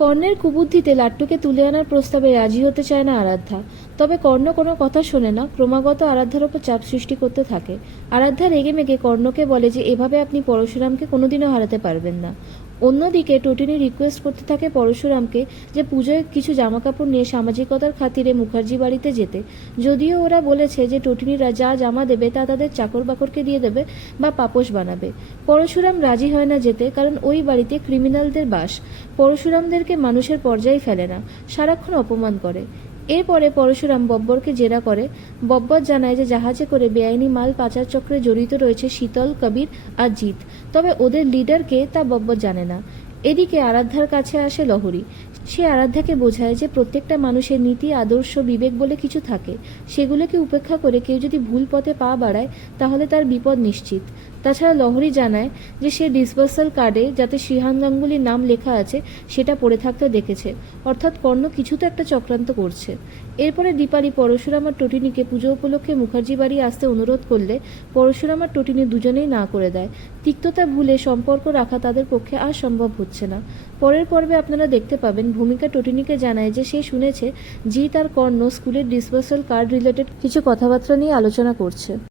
কর্ণের কুবুদ্ধিতে লাট্টুকে তুলে আনার প্রস্তাবে রাজি হতে চায় না আরাধ্যা। তবে কর্ণ কোনো কথা শোনে না, ক্রমাগত আরাধ্যার ওপর চাপ সৃষ্টি করতে থাকে। আরাধ্যা রেগেমেগে কর্ণকে বলে যে এভাবে আপনি পরশুরামকে কোনোদিনও হারাতে পারবেন না। অন্যদিকে টটিনি রিকোয়েস্ট করতে থাকে পরশুরামকে যে পুজোয় কিছু জামাকাপড় নিয়ে সামাজিকতার খাতিরে মুখার্জি বাড়িতে যেতে। যদিও ওরা বলেছে যে টটিনিরা যা জামা দেবে তা তাদের চাকর বাকরকে দিয়ে দেবে বা পাপোশ বানাবে। পরশুরাম রাজি হয় না যেতে, কারণ ওই বাড়িতে ক্রিমিনালদের বাস। পরশুরামদেরকে মানুষের পর্যায়ে ফেলে না, সারাক্ষণ অপমান করে। এরপরে পরশুরাম বব্বরকে জেরা করে। বব্বর জানায় যে জাহাজে করে বেআইনি মাল পাচার চক্রে জড়িত রয়েছে শীতল, কবির আর জিৎ। তবে ওদের লিডার কে তা বব্বর জানে না। এদিকে আরাধ্যার কাছে আসে লহরী। সে আরাধ্যাকে বোঝায় যে প্রত্যেকটা মানুষের নীতি, আদর্শ, বিবেক বলে কিছু থাকে। সেগুলোকে উপেক্ষা করে কেউ যদি ভুল পথে পা বাড়ায় তাহলে তার বিপদ নিশ্চিত। তাছাড়া লহরী জানায় যে সে ডিসবার্সাল কার্ডে যাতে শ্রীহান গাঙ্গুলির নাম লেখা আছে সেটা পড়ে থাকতে দেখেছে, অর্থাৎ কর্ণ কিছু তো একটা চক্রান্ত করছে। এরপরে দীপালি পরশুরাম আর টটিনিকে পুজো উপলক্ষে মুখার্জি বাড়ি আসতে অনুরোধ করলে পরশুরাম আর টটিনি দুজনেই না করে দেয়। তিক্ততা ভুলে সম্পর্ক রাখা তাদের পক্ষে আর সম্ভব হচ্ছে না। পরের পর্বে আপনারা দেখতে পাবেন ভূমিকা টটিনিকে জানায় যে সে শুনেছে জিৎ আর কর্ণ স্কুলের ডিসবার্সাল কার্ড রিলেটেড কিছু কথাবার্তা নিয়ে আলোচনা করছে।